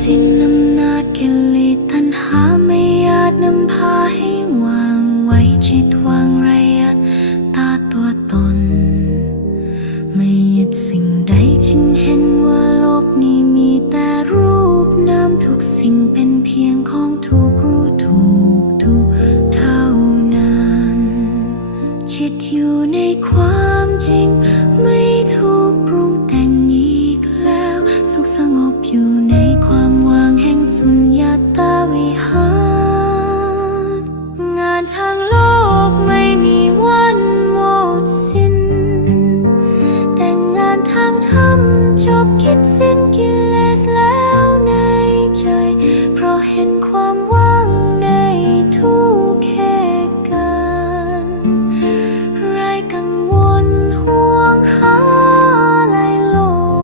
สิ้นอำนาจกิเลสตัณหาไม่อาจนำพาให้วางไว้จิตวางระยะตาตัวตน ไม่ยึดสิ่งใดจึงเห็นว่าโลกนี้มีแต่รูปนามทุกสิ่งเป็นเพียงของถูกรู้ถูกถูเท่านั้น จิตอยู่ในความจริง สุขสงบอยู่ในความว่างแห่งสุญญาตาวิหาร งานทางโลกไม่มีวันหมดสิ้น แต่งานทางธรรมจบคิดสิ้น